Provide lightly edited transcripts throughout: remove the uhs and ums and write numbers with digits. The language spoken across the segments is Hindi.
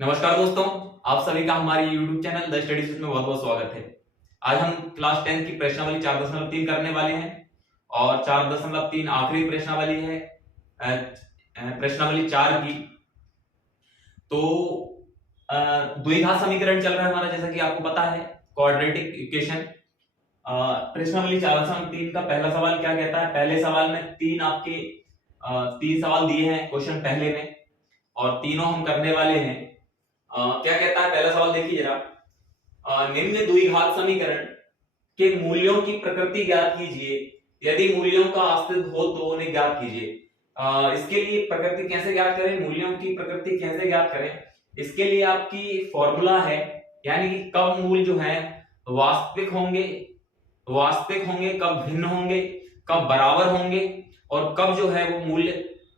नमस्कार दोस्तों, आप सभी का हमारे YouTube चैनल द स्टडी में बहुत बहुत स्वागत है। आज हम क्लास 10 की प्रश्नावली 4.3 करने वाले हैं और 4.3 आखिरी प्रश्नावली है प्रश्नावली 4 की। तो द्विघात समीकरण चल रहा है हमारा, जैसा कि आपको पता है, क्वाड्रेटिक इक्वेशन। प्रश्नावली 4.3 का पहला सवाल क्या कहता है? पहले सवाल में तीन सवाल दिए हैं क्वेश्चन पहले में, और तीनों हम करने वाले हैं। क्या कहता है पहला सवाल? देखिए जरा, निम्न द्विघात समीकरण के मूल्यों की प्रकृति ज्ञात कीजिए। यदि मूल्यों का अस्तित्व हो तो उन्हें ज्ञात कीजिए। इसके लिए प्रकृति कैसे ज्ञात करें, मूल्यों की प्रकृति कैसे ज्ञात करें? इसके लिए आपकी फॉर्मूला है, यानी कि कब मूल जो है वास्तविक होंगे, कब भिन्न होंगे, कब बराबर होंगे, और कब जो है वो मूल्य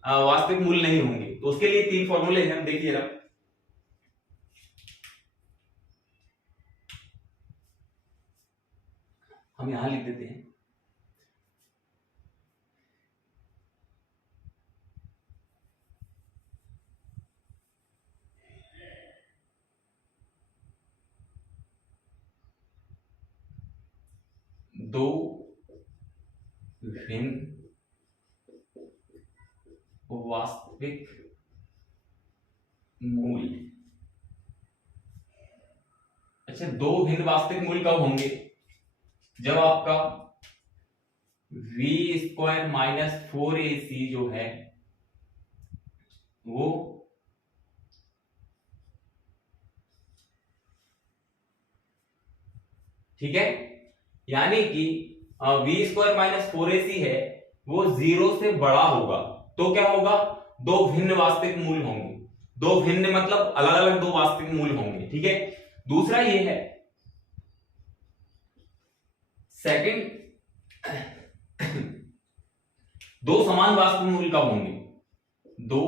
वास्तविक मूल्य नहीं होंगे। तो उसके लिए तीन फॉर्मूले हैं, देखिए जरा। हम यहां लिख देते हैं। दो भिन्न वास्तविक मूल्य। अच्छा, दो भिन्न वास्तविक मूल्य कब होंगे? जब आपका v² माइनस 4ac जो है वो ठीक है, यानी कि v² माइनस 4ac है वो 0 से बड़ा होगा। तो क्या होगा? दो भिन्न वास्तविक मूल्य होंगे। दो भिन्न मतलब अलग अलग दो वास्तविक मूल्य होंगे, ठीक है। दूसरा ये है, सेकंड, दो समान वास्तविक मूल्य कब होंगे? दो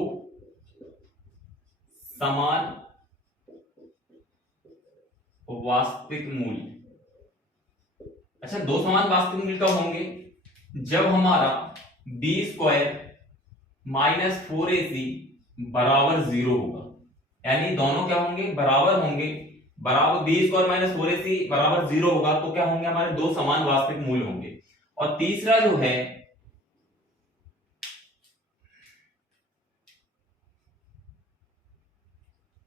समान वास्तविक मूल्य। अच्छा, दो समान वास्तविक मूल्य कब होंगे? जब हमारा b² माइनस 4ac बराबर 0 होगा, यानी दोनों क्या होंगे? बराबर होंगे। बराबर b² माइनस 4ac बराबर 0 होगा तो क्या होंगे? हमारे दो समान वास्तविक मूल्य होंगे। और तीसरा जो है,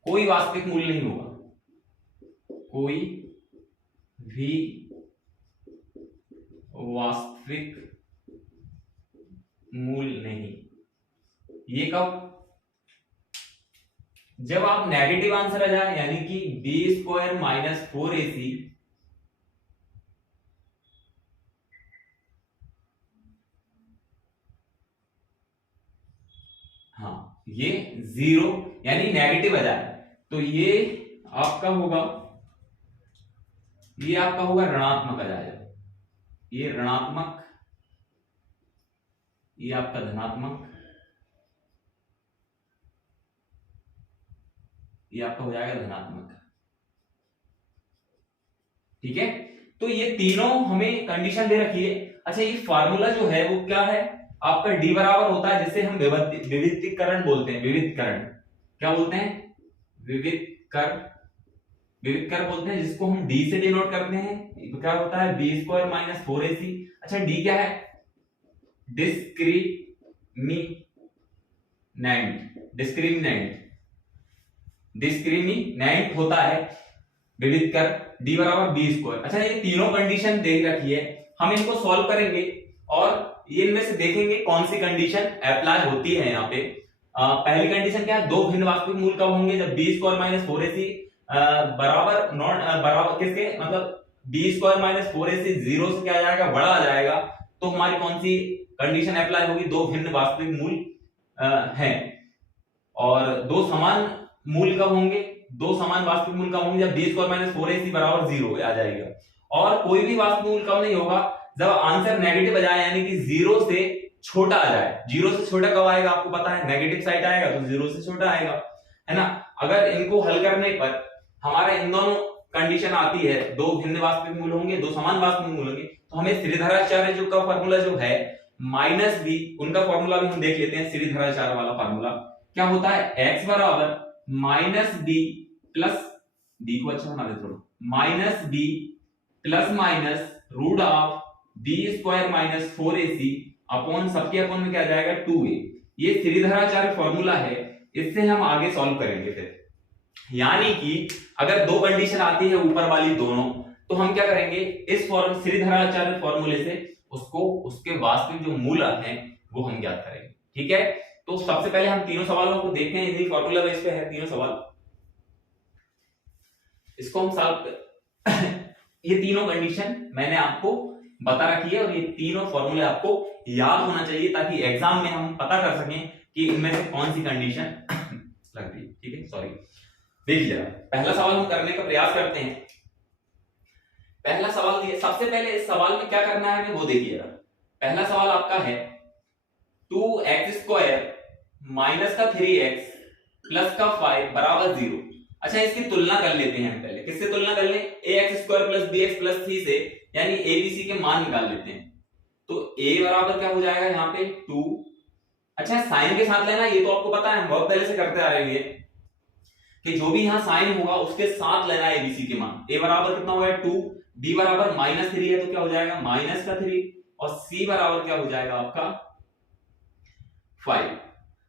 कोई वास्तविक मूल्य नहीं होगा, कोई भी वास्तविक मूल्य नहीं। ये कब? जब आप नेगेटिव आंसर आ जाए, यानी कि b² माइनस 4ac हाँ, ये 0 यानी नेगेटिव आ जाए, तो ये आपका होगा, ऋणात्मक आ जाएगा। ये ऋणात्मक, ये आपका धनात्मक, ये आपका हो जाएगा धनात्मक, ठीक है। तो ये तीनों हमें कंडीशन दे रखी है। अच्छा, ये फार्मूला जो है वो क्या है? आपका d बराबर होता है, जिसे हम विविधीकरण बोलते हैं। विविधीकरण क्या बोलते हैं? विविधीकरण बोलते हैं, जिसको हम d से डिनोट करते हैं। क्या होता है? b² minus 4ac। अच्छा, d क्या है? डिस्क्रिमिनेंट होता है विविधीकरण, d बराबर b²। अच्छा, ये तीनों कंडीशन दे रखी है, हम इनको सॉल्व करेंगे और इनमें से देखेंगे कौन सी कंडीशन अप्लाई होती है यहाँ पे। पहली कंडीशन क्या है? दो भिन्न वास्तविक मूल्य कब होंगे? जब b² माइनस 4ac बराबर नॉट बराबर किसके, मतलब b² माइनस 4ac 0 से क्या आ जाएगा? बड़ा आ जाएगा। तो हमारी कौन सी कंडीशन अप्लाई होगी? दो भिन्न वास्तविक मूल्य हैं। और दो समान मूल्य कब होंगे? दो समान वास्तविक मूल्य कब होंगे? जब b² माइनस 4ac बराबर 0 आ जाएगा। और कोई भी वास्तविक मूल्य कब नहीं होगा? जब आंसर नेगेटिव आ जाए, यानी कि 0 से छोटा आ जाए। 0 से छोटा कब आएगा? आपको पता है, नेगेटिव साइड आएगा तो 0 से छोटा आएगा, है ना। अगर इनको हल करने पर हमारे इन दोनों कंडीशन आती है, दो भिन्न वास्तविक मूल्य होंगे, दो समान वास्तविक मूल्य होंगे, तो हमें श्रीधराचार्य जो का फॉर्मूला जो है माइनस b, उनका फॉर्मूला भी हम देख लेते हैं। श्रीधराचार्य वाला फॉर्मूला क्या होता है? x बराबर माइनस बी प्लस, बी को अच्छा बना दे थोड़ा, minus B plus minus root of B square minus 4ac upon सबके अपॉन में क्या जाएगा 2a। ये श्रीधराचार्य फॉर्मूला है, इससे हम आगे सॉल्व करेंगे फिर। यानी कि अगर दो कंडीशन आती है ऊपर वाली दोनों, तो हम क्या करेंगे, इस फॉर्म श्रीधराचार्य फॉर्मूले से उसको उसके वास्तविक जो मूल हैं वो हम ज्ञात करेंगे। ठीक है, तो सबसे पहले हम तीनों सवालों को देखते हैं। इन्हीं फॉर्मूला बेस पे है तीनों सवाल, इसको हम सॉल्व ये तीनों कंडीशन मैंने आपको बता रखी है और ये तीनों फॉर्मूले आपको याद होना चाहिए ताकि एग्जाम में हम पता कर सकें कि इनमें से कौन सी कंडीशन लग रही है। ठीक है, सॉरी, देखिए पहला सवाल हम करने का प्रयास करते हैं। पहला सवाल दिया, सबसे पहले इस सवाल में क्या करना है हमें वो देखिएगा। पहला सवाल आपका है 2x² माइनस का 3x प्लस का 5 बराबर 0। अच्छा, इसकी तुलना कर लेते हैं हम पहले। किससे तुलना कर लें, ax² प्लस bx प्लस 3 से, यानी abc के मान निकाल लेते हैं। तो a बराबर क्या हो जाएगा यहाँ पे 2। अच्छा, साइन के साथ लेना, ये तो आपको पता है, बहुत पहले से करते आ रहे हैं कि जो भी यहाँ साइन होगा उसके साथ लेना है abc के मान। a बराबर कितना होगा 2, b बराबर -3 है तो क्या हो जाएगा -3, और c बराबर क्या हो जाएगा आपका 5।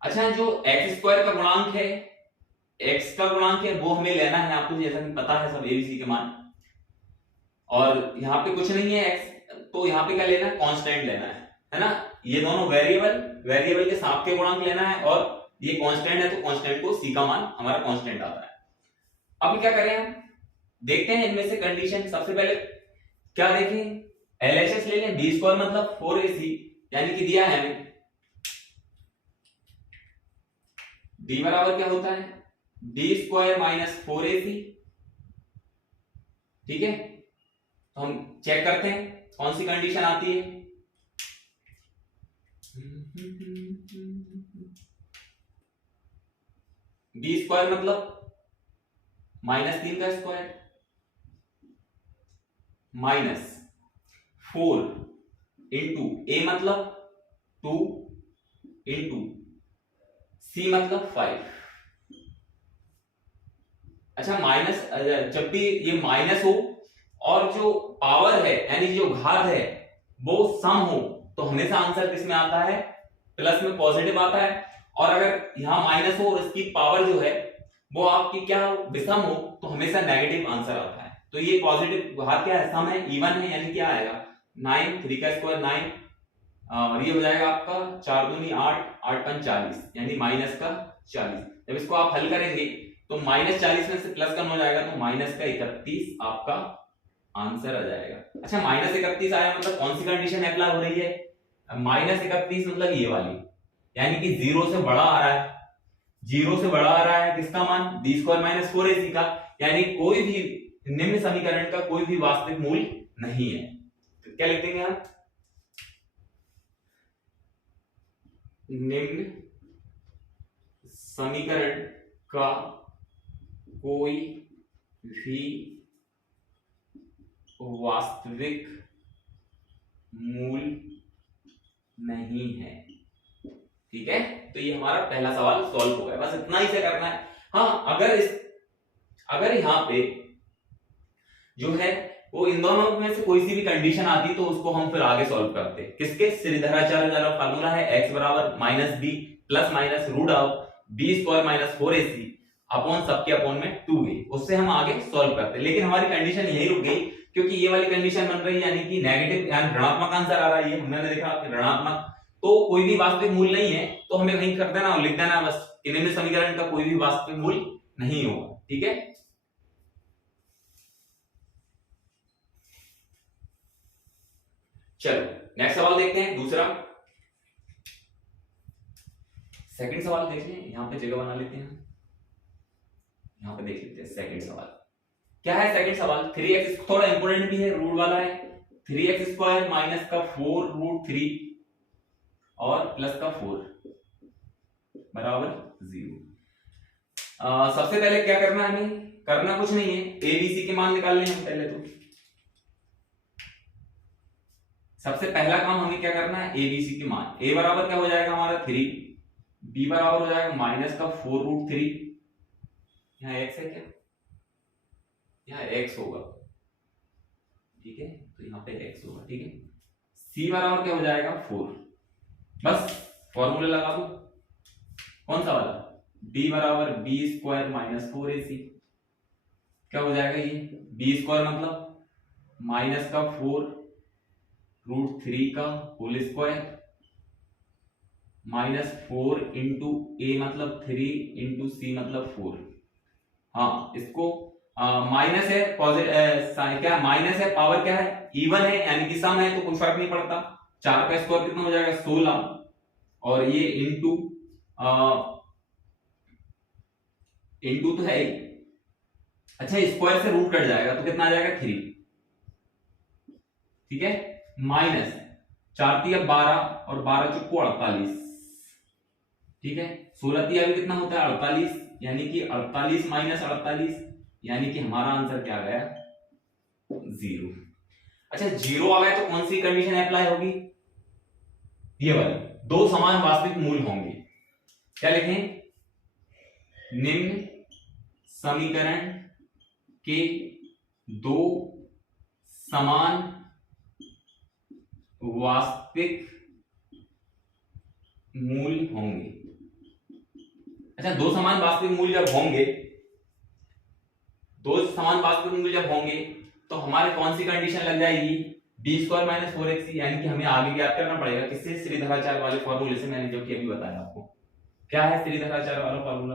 अच्छा, जो x² का गुणांक है, x का गुणांक है वो हमें लेना है आपको, जैसा कि पता है सब abc के मान, और यहाँ पे कुछ नहीं है x, तो यहाँ पे क्या लेना है, कांस्टेंट लेना है ना। ये दोनों वेरिएबल के साथ के गुणांक लेना है, और ये कांस्टेंट है तो कांस्टेंट को c का मान हमारा कांस्टेंट आता है। अब क्या करें हम, देखते हैं इनमें से कंडीशन। सबसे पहले क्या देखें, LHS ले लें, b² मतलब 4ac, यानी कि दिया है हमें b बराबर क्या होता है b² माइनस 4ac। ठीक है, तो हम चेक करते हैं कौन सी कंडीशन आती है। b² मतलब -3 का स्क्वायर माइनस 4 इंटू a मतलब 2 इंटू c मतलब 5। अच्छा, माइनस, जब भी ये माइनस हो और जो पावर है यानी जो घात है वो सम हो तो हमेशा आंसर किस में आता है, प्लस में, पॉजिटिव आता है। और अगर यहाँ माइनस हो और इसकी पावर जो है वो आपकी क्या हो, विषम हो, तो हमेशा नेगेटिव आंसर आता है। तो ये पॉजिटिव घात क्या है, सम है, इवन है, यानी क्या आएगा 9, 3 का स्क्वायर 9, और ये हो जाएगा आपका 4 दूनी 8, 8 पंच 40, यानी माइनस का 40। जब इसको आप हल करेंगे तो -40 में से प्लस कम हो जाएगा, तो माइनस का 31 आपका आंसर आ जाएगा। अच्छा, -31 आया मतलब कौन सी कंडीशन अप्लाई हो रही है, -31 मतलब ये वाली, यानी कि 0 से बड़ा आ रहा है, 0 से बड़ा आ रहा है किसका मान, b² माइनस 4ac का, यानी कोई भी निम्न समीकरण का कोई भी वास्तविक मूल नहीं है। तो क्या लिख देंगे आप, निम्न समीकरण का कोई भी वास्तविक मूल नहीं है। ठीक है, तो ये हमारा पहला सवाल सॉल्व हो गया, बस इतना ही से करना है। हाँ, अगर यहाँ पे जो है वो इन दोनों में से कोई सी भी कंडीशन आती तो उसको हम फिर आगे सॉल्व करते। किसके, श्रीधराचार्य द्वारा फार्मूला है x बराबर -b plus minus root of b² minus 4ac upon सबके अपॉन में 2a, उससे हम आगे सॉल्व करते। लेकिन हमारी कंडीशन यही रुक गई क्योंकि ये वाली कंडीशन बन रही है, यानी कि नेगेटिव यानी ऋणात्मक आंसर आ रहा है। ये हमने देखा कि ऋणात्मक, तो कोई भी वास्तविक मूल नहीं है, तो हमें वहीं कर देना, लिख देना बस कि निम्न समीकरण का कोई भी वास्तविक मूल नहीं होगा। ठीक है, चलो नेक्स्ट सवाल देखते हैं, दूसरा। सेकंड सवाल देख लें, यहां पे जगह बना लेते हैं, यहां पे देख लेते हैं सेकंड सवाल क्या है। सेकंड सवाल 3x, थोड़ा इंपोर्टेंट भी है, रूट वाला है। 3x² माइनस का 4√3 और प्लस का 4 बराबर 0। सबसे पहले क्या करना है, हमें करना कुछ नहीं है, abc के मान निकाल लें हम पहले। तो सबसे पहला काम हमें क्या करना है, abc के मान। a बराबर क्या हो जाएगा हमारा 3, b बराबर हो जाएगा माइनस का 4√3 यहाँ x है क्या, यहाँ x होगा, ठीक है, तो यहाँ पे x होगा, ठीक है। c बराबर क्या हो जाएगा 4, बस फॉर्मूला लगा दो, कौन सा वाला, b बराबर b स्क्वायर माइनस 4ac, क्या हो जाएगा ये b स्क्वायर मतलब माइनस का 4 रूट 3 का होल स्क्वायर माइनस 4 इंटू ए मतलब 3 इंटू सी मतलब 4। हाँ इसको माइनस है क्या माइनस है, पावर क्या है इवन है यानी कि सम है तो कोई फर्क नहीं पड़ता। 4 का स्क्वायर कितना हो जाएगा 16 और ये इंटू तो है, अच्छा स्क्वायर से रूट कट जाएगा तो कितना आ जाएगा 3, ठीक है, माइनस 4 तिया 12 और 12 चुक्को 48, ठीक है, 16 तिया भी कितना होता है 48 यानी कि 48 माइनस 48 यानी कि हमारा आंसर क्या आ गया 0। अच्छा 0 आ गया तो कौन सी कंडीशन अप्लाई होगी, ये वाली, दो समान वास्तविक मूल होंगे, क्या लिखें, निम्न समीकरण के दो समान वास्तविक मूल होंगे। अच्छा दो समान वास्तविक मूल जब होंगे, दो समान वास्तविक मूल जब होंगे तो हमारे कौन सी कंडीशन लग जाएगी बी स्क्वायर माइनस 4ac, यानी कि हमें आगे ज्ञात करना पड़ेगा किससे, श्रीधराचार्य वाले फॉर्मूले से, मैंने जो कि अभी बताया आपको। क्या है श्रीधराचार्य वाला फॉर्मूला,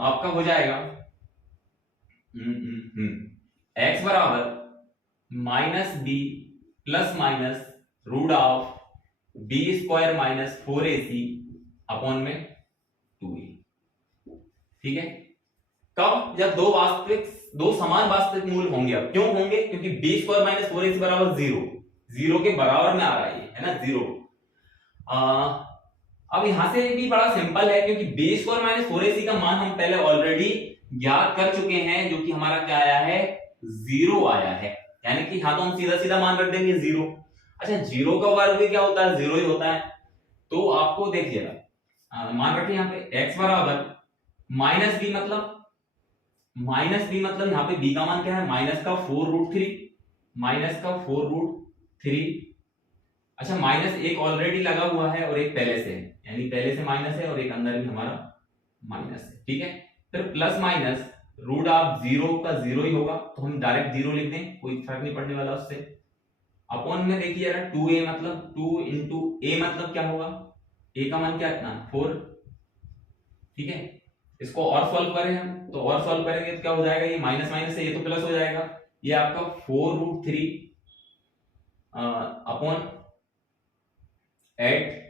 आपका हो जाएगा x बराबर minus B plus minus root of B square minus 4ac upon में 2a, ठीक है। कब, जब दो समान वास्तविक मूल होंगे। अब क्यों होंगे, क्योंकि बी स्क्वायर माइनस 4ac बराबर 0, 0 के बराबर में आ रहा है ना 0। अब यहां से भी बड़ा सिंपल है क्योंकि बी स्क्वायर माइनस 4ac का मान हम पहले ऑलरेडी ज्ञात कर चुके हैं, जो कि हमारा क्या आया है 0 आया है, यानी कि हाँ तो हम सीधा सीधा मान रख देंगे 0। अच्छा 0 का वर्ग भी क्या होता है 0 ही होता है, तो आपको देखिएगा मान रखिए यहाँ पे x बराबर माइनस बी मतलब यहाँ पे b का मान क्या है माइनस का 4 रूट 3, माइनस का 4 रूट 3। अच्छा माइनस एक ऑलरेडी लगा हुआ है और एक पहले से है, यानी पहले से माइनस है और एक अंदर भी हमारा माइनस है, ठीक है। फिर प्लस माइनस रूट ऑफ 0 का 0 ही होगा तो हम डायरेक्ट 0 लिख दें, कोई फर्क नहीं पड़ने वाला उससे। अपॉन में देखिए जरा 2a मतलब 2 इंटू a मतलब क्या होगा, a का मान क्या इतना 4, ठीक है। इसको और सॉल्व करें हम तो और सॉल्व करेंगे तो क्या हो जाएगा, ये माइनस माइनस है ये तो प्लस हो जाएगा, ये आपका 4 रूट 3 अपॉन 8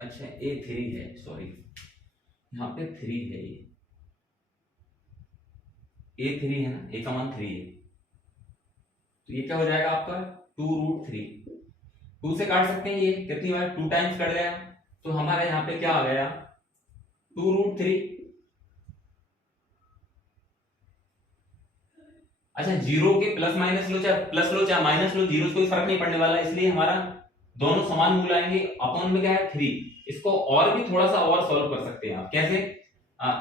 अच्छा a3 है, सॉरी यहाँ पे 3 है, ये a3 है ना, a का मान 3 है तो ये क्या हो जाएगा आपका 2 रूट 3, 2 से काट सकते हैं, ये कितनी बार 2 टाइम्स कट गया तो हमारे यहाँ पे क्या आ गया 2 रूट 3। अच्छा 0 के प्लस माइनस लो चाहे प्लस लो चाहे माइनस लो, 0 से कोई फर्क नहीं पड़ने वाला, इसलिए हमारा दोनों समान मूल आएंगे। अपॉन में क्या है 3, इसको और भी थोड़ा सा और सॉल्व कर सकते हैं आप, कैसे,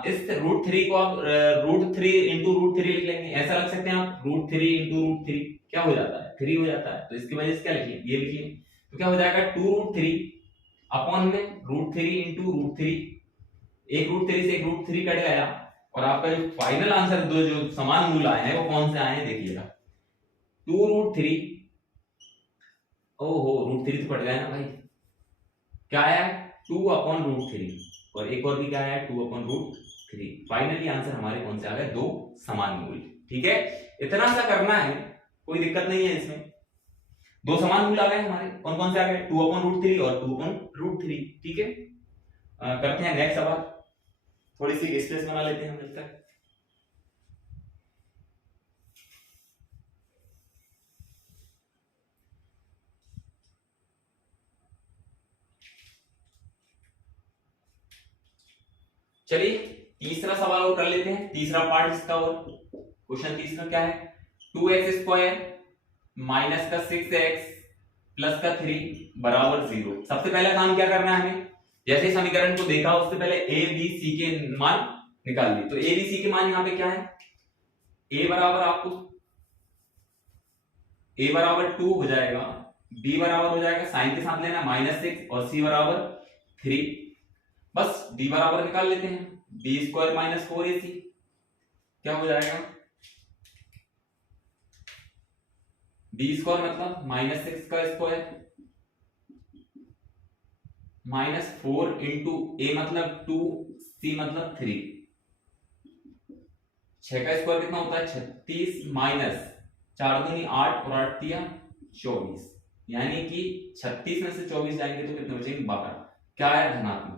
इस रूट 3 को आप रूट 3 इंटू रूट 3 लिख लेंगे, ऐसा रख सकते हैं आप रूट 3 इंटू रूट 3 क्या हो जाता है 3 हो जाता है, तो इसकी वजह से क्या लिखिए ये लिखिए, तो क्या हो जाएगा 2 रूट 3 अपॉन में रूट 3 इंटू रूट 3, एक रूट 3 से एक रूट 3 कट गया और आपका जो फाइनल आंसर दो जो समान मूल आए हैं वो कौन से आए हैं देखिएगा 2 रूट 3, ओहो रूट 3 तो कट गया ना भाई, क्या आया 2 अपॉन रूट 3 और एक और भी क्या आया 2 अपॉन रूट 3। फाइनली आंसर हमारे कौन से आ गए दो समान मूल, ठीक है। इतना सा करना है, कोई दिक्कत नहीं है इसमें, दो समान मूल आ गए हमारे, कौन कौन से आ गए 2 अपॉन रूट 3 और 2 अपॉन रूट 3, ठीक है। करते हैं नेक्स्ट सवाल, थोड़ी सी स्पेस बना लेते हैं हम जब तक। चलिए तीसरा सवाल और कर लेते हैं, तीसरा पार्ट इसका। और क्वेश्चन तीसरा क्या है, 2x² माइनस का 6x प्लस का 3 बराबर 0। सबसे पहला काम क्या करना है हमें, जैसे समीकरण को देखा उससे पहले a b c के मान निकाल लिए। तो a b c के मान यहाँ पे क्या है, a बराबर 2 हो जाएगा, b बराबर हो जाएगा साइन के साथ लेना -6 और c बराबर 3। बस d बराबर निकाल लेते हैं, b² माइनस 4ac क्या हो जाएगा, b² मतलब -6 का स्क्वायर -4 इंटू a मतलब 2, c मतलब 3। 6 का स्क्वायर कितना होता है 36 माइनस 4 दूनी 8 और 8 दिया 24, यानी कि 36 में से 24 जाएंगे तो कितने बचेंगे 12। क्या है धनात्मक।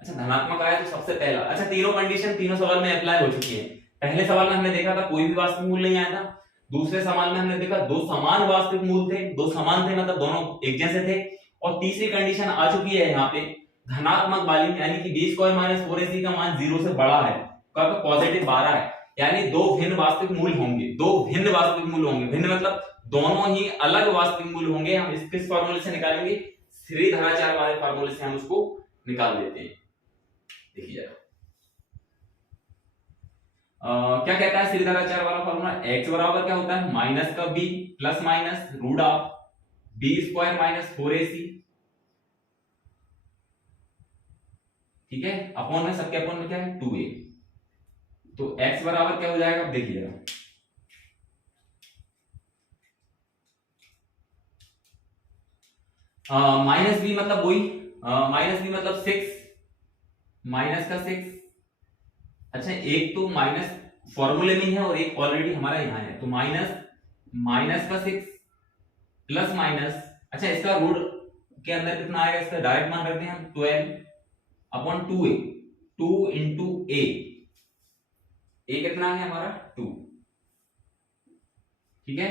अच्छा धनात्मक आया तो सबसे पहला, अच्छा तीनों कंडीशन तीनों सवाल में अप्लाई हो चुकी है। पहले सवाल में हमने देखा था कोई भी वास्तविक मूल्य नहीं आया था, दूसरे सवाल में हमने देखा दो समान वास्तविक मूल थे, दो समान थे मतलब दोनों एक जैसे थे, और तीसरी कंडीशन आ चुकी है यहाँ पे धनात्मक वाली, यानी कि b² माइनस 4ac का मान 0 से बड़ा है, पॉजिटिव 12 है, यानी दो भिन्न वास्तविक मूल होंगे, दो भिन्न वास्तविक मूल होंगे, भिन्न मतलब दोनों ही अलग वास्तविक मूल होंगे। हम किस फॉर्मूले से निकालेंगे, श्रीधराचार्य वाले फॉर्मूले से हम उसको निकाल लेते हैं। देखिए जरा क्या कहता है श्रीधराचार्य वाला फॉर्मूला, x बराबर क्या होता है माइनस का b plus minus root of b² minus 4ac, ठीक है, अपॉन में सबके अपॉन में क्या है 2a। तो x बराबर क्या हो जाएगा देखिएगा, माइनस b मतलब वही माइनस b मतलब 6 माइनस का 6। अच्छा एक तो माइनस फॉर्मूले में है और एक ऑलरेडी हमारा यहां है, तो माइनस का 6 प्लस माइनस, अच्छा इसका रूट के अंदर कितना आएगा, इसका डायरेक्ट मान रखते हैं हम 12 अपॉन 2a, 2 इंटू a कितना है हमारा 2, ठीक है।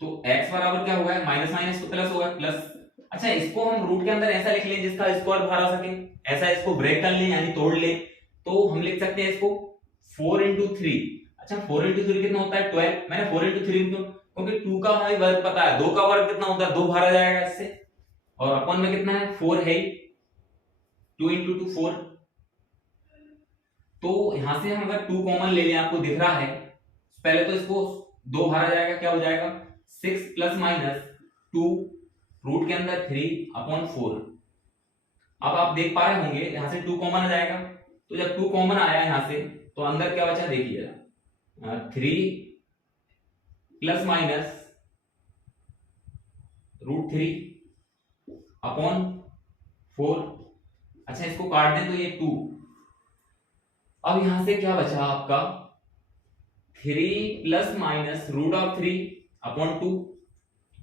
तो x बराबर क्या होगा, माइनस माइनस तो प्लस होगा प्लस। अच्छा इसको हम रूट के अंदर ऐसा लिख लें जिसका स्क्वायर बाहर आ सके, ऐसा इसको ब्रेक कर लें यानी तोड़ लें, तो हम लिख सकते हैं इसको 4 इंटू 3। अच्छा 4 इंटू 3 कितना होता है 12, मैंने 4 इंटू 3 क्योंकि 2 का हमें वर्ग पता है, 2 का वर्ग कितना होता है 2 बाहर आ जाएगा इससे, और अपन में कितना है 4 है, 2 इंटू 2 4। तो यहां से हम अगर 2 कॉमन ले लें, आपको दिख रहा है पहले तो इसको 2 बाहर आ जाएगा, क्या हो जाएगा 6 प्लस माइनस 2 रूट के अंदर 3 अपॉन 4। अब आप देख पा रहे होंगे यहां से 2 कॉमन आ जाएगा, तो जब 2 कॉमन आया यहां से तो अंदर क्या बचा देखिए 3 प्लस माइनस रूट 3 अपॉन 4। अच्छा इसको काट दें तो ये 2, अब यहां से क्या बचा आपका 3 plus minus root of 3 upon 2।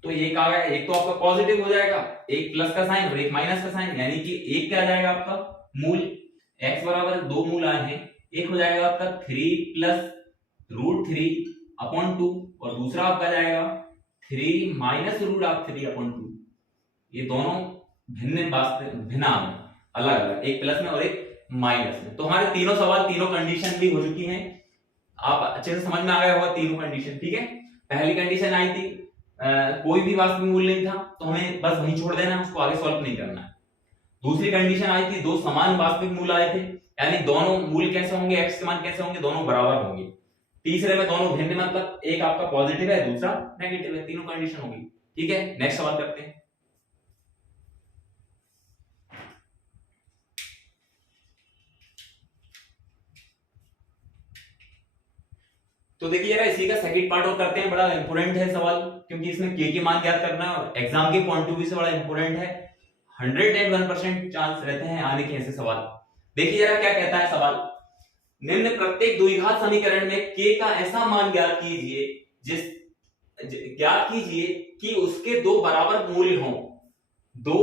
तो एक आ गया, एक तो आपका पॉजिटिव हो जाएगा, एक प्लस का साइन और एक माइनस का साइन, यानी कि एक क्या आ जाएगा आपका मूल, x बराबर 2 मूल आए हैं, एक हो जाएगा आपका 3 प्लस रूट 3 अपॉन 2 और दूसरा आपका जाएगा 3 माइनस रूट ऑफ 3 अपॉन 2। ये दोनों भिन्न अलग अलग, एक प्लस में और एक माइनस में। तो हमारे तीनों सवाल तीनों कंडीशन भी हो चुकी हैं, आप अच्छे से समझ में आ गया होगा तीनों कंडीशन, ठीक है। पहली कंडीशन आई थी कोई भी वास्तविक मूल्य नहीं था, तो हमें बस वहीं छोड़ देना, उसको आगे सॉल्व नहीं करना है। दूसरी कंडीशन आई थी दो समान वास्तविक मूल आए थे, यानी दोनों मूल कैसे होंगे, x के मान कैसे होंगे, दोनों बराबर होंगे। तीसरे में दोनों भिन्न मतलब एक आपका पॉजिटिव है दूसरा नेगेटिव है, तीनों कंडीशन होगी, ठीक है। नेक्स्ट सवाल करते हैं। तो देखिए यार इसी का सेकंड पार्ट और करते हैं, बड़ा इंपोर्टेंट है सवाल, क्योंकि इसमें के मान ज्ञात करना है और एग्जाम के पॉइंट ऑफ व्यू से बड़ा इंपोर्टेंट है, 101% चांस रहते हैं आने के ऐसे सवाल। देखिए जरा क्या कहता है सवाल, निम्न प्रत्येक द्विघात समीकरण में k का ऐसा मान ज्ञात कीजिए कि उसके दो बराबर मूल्य हों, दो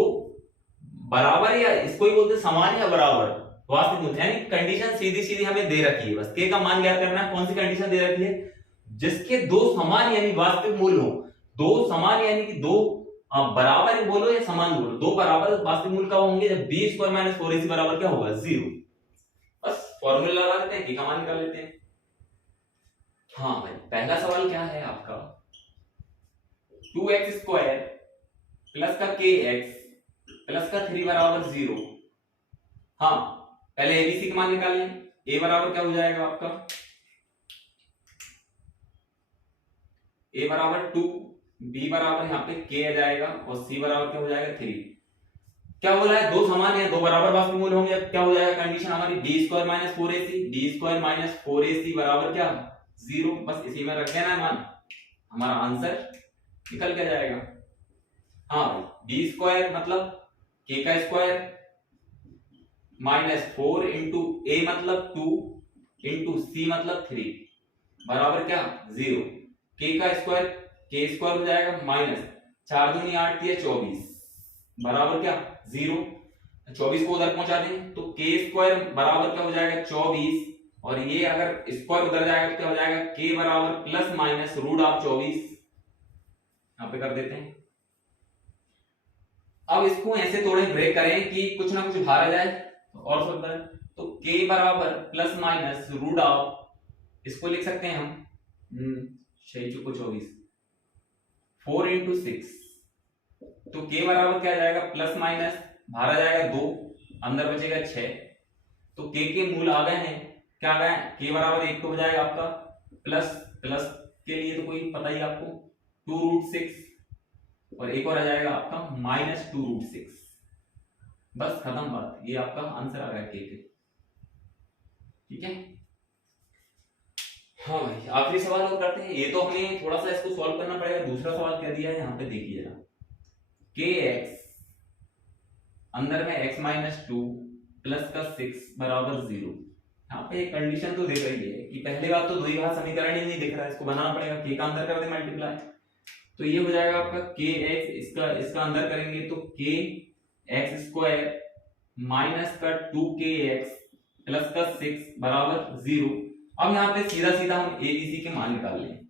बराबर या इसको ही बोलते समान या बराबर वास्तविक मूल्य, यानी कंडीशन सीधी सीधी हमें दे रखी है, बस k का मान ज्ञात करना है। कौन सी कंडीशन दे रखी है, जिसके दो समान यानी वास्तविक मूल्य हो, दो समान यानी कि दो आप बराबर बोलो या समान बोलो, दो बराबर वास्तविक मूल कब होंगे, जब बी स्क्वायर माइनस 4ac बराबर क्या होगा, 0। बस फॉर्मूला लगा देते हैं, का मान निकाल लेते हैं। हाँ भाई, पहला सवाल क्या है आपका, 2x स्क्वायर प्लस का kx प्लस का 3 बराबर 0। हाँ, पहले एबीसी का मान निकाल लें। ए बराबर क्या हो जाएगा आपका, ए बराबर 2, बी बराबर यहाँ पे k आ जाएगा और सी बराबर क्या हो जाएगा 3। क्या बोला है, दो समान है, दो बराबर वास्तविक मूल होंगे, क्या हो जाएगा कंडीशन हमारी, D square minus 4ac, D square minus 4ac बराबर क्या 0। बस इसी में रख देना है मान, हमारा आंसर निकल के जाएगा। हाँ भाई, डी स्क्वायर मतलब k का स्क्वायर माइनस 4 इंटू ए मतलब 2 इंटू सी मतलब 3 बराबर क्या 0। k का स्क्वायर k स्क्वायर हो जाएगा माइनस 4 दूनी 8 दिया 24 बराबर क्या 0। 24 को उधर पहुंचा दें तो k स्क्वायर बराबर क्या हो जाएगा 24, और ये अगर स्क्वायर उधर जाएगा तो क्या हो जाएगा k बराबर प्लस माइनस रूट ऑफ 24। यहां पे कर देते हैं। अब इसको ऐसे थोड़े ब्रेक करें कि कुछ ना कुछ बाहर आ जाए और सकता है, तो k बराबर प्लस माइनस रूट ऑफ, इसको लिख सकते हैं हम 6 चौको 24, 4 इंटू 6, तो k बराबर क्या आ जाएगा प्लस माइनस, बाहर आ जाएगा 2, अंदर बचेगा 6, तो k के मूल आ गए हैं, क्या आ गए k बराबर 1 तो हो जाएगा आपका प्लस प्लस के लिए तो कोई पता ही आपको 2 रूट 6, और एक और आ जाएगा आपका माइनस 2 रूट 6। बस खत्म बात, ये आपका आंसर आ गया k के। ठीक है, हाँ भाई, आखिरी सवाल और करते हैं। ये तो हमें थोड़ा सा इसको सॉल्व करना पड़ेगा। दूसरा सवाल क्या दिया है यहाँ पे देखिए जरा, kx अंदर में x माइनस 2 प्लस का 6 बराबर 0। यहाँ पे एक कंडीशन तो दे रही है कि पहली बात तो द्विघात समीकरण ही नहीं दिख रहा है, इसको बनाना पड़ेगा, k का अंदर कर दे मल्टीप्लाई, तो ये हो जाएगा आपका kx, इसका अंदर करेंगे तो kx स्क्वायर माइनस का 2kx प्लस का 6 बराबर 0। अब यहाँ पे सीधा सीधा हम एबीसी के मान निकाल लें।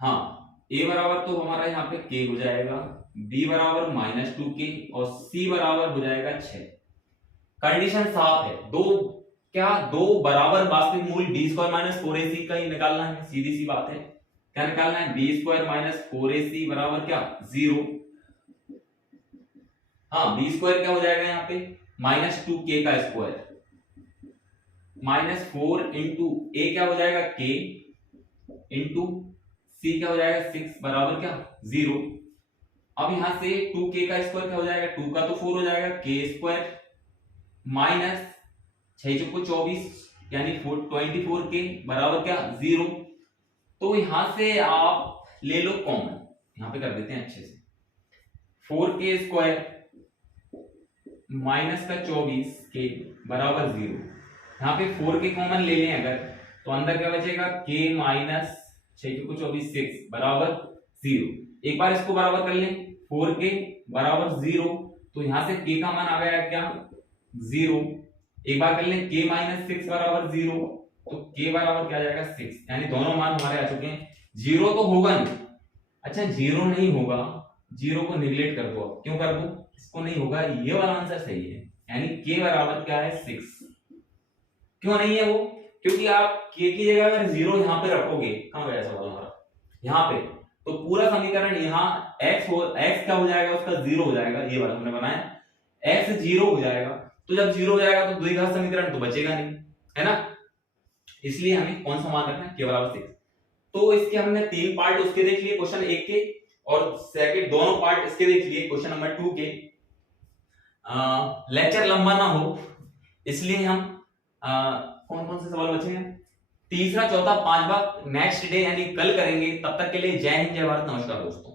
हाँ, a बराबर तो हमारा यहाँ पे k हो जाएगा, b बराबर माइनस 2k और c बराबर हो जाएगा 6। कंडीशन साफ है, दो बराबर वास्तविक मूल b स्क्वायर माइनस 4ac का ही निकालना है, सीधी सी बात है। क्या निकालना है, b स्क्वायर माइनस 4ac बराबर क्या 0। हाँ, b स्क्वायर क्या हो जाएगा यहाँ पे माइनस 2k का स्क्वायर माइनस 4 इंटू ए क्या हो जाएगा k इंटू c क्या हो जाएगा 6 बराबर क्या 0। अब यहां से 2k का स्क्वायर क्या हो जाएगा, 2 का तो 4 हो जाएगा, k स्क्वायर माइनस 6 चौको 24 यानी 24k बराबर क्या 0। तो यहां से आप ले लो कॉमन, यहां पे कर देते हैं अच्छे से, 4k स्क्वायर माइनस का 24k बराबर 0। यहाँ पे 4k कॉमन ले लें अगर, तो अंदर क्या बचेगा k माइनस 6 को 24 6 बराबर 0। एक बार इसको बराबर कर लें, 4k बराबर 0, तो यहाँ से k का मान आ गया क्या 0। एक बार कर लें k माइनस 6 बराबर 0, तो k बराबर क्या आ जाएगा 6, यानी दोनों मान हमारे आ चुके हैं। 0 तो होगा नहीं, अच्छा 0 नहीं होगा, 0 को निगलेक्ट कर दो। क्यों कर दो, इसको नहीं होगा, ये वाला आंसर सही है, यानी k बराबर क्या है 6। क्यों नहीं है वो, क्योंकि आप k की जगह अगर 0 यहाँ पे रखोगे, कहां गया सवाल हमारा यहाँ पे, तो पूरा समीकरण यहाँ x क्या हो जाएगा उसका 0 हो जाएगा, ये वाला हमने बनाया x 0 हो जाएगा। तो जब 0 हो जाएगा तो द्विघात समीकरण तो बचेगा नहीं, है ना, इसलिए हमें कौन सा मान रखना है k बराबर 6। तो इसके हमने 3 पार्ट उसके देख लिए क्वेश्चन 1 के, और सेकंड दोनों पार्ट इसके देख लिए क्वेश्चन नंबर 2 के। लेक्चर लंबा ना हो इसलिए हम कौन कौन से सवाल बचे हैं, तीसरा चौथा पांचवा नेक्स्ट डे यानी कल करेंगे। तब तक के लिए जय हिंद जय भारत, नमस्कार दोस्तों।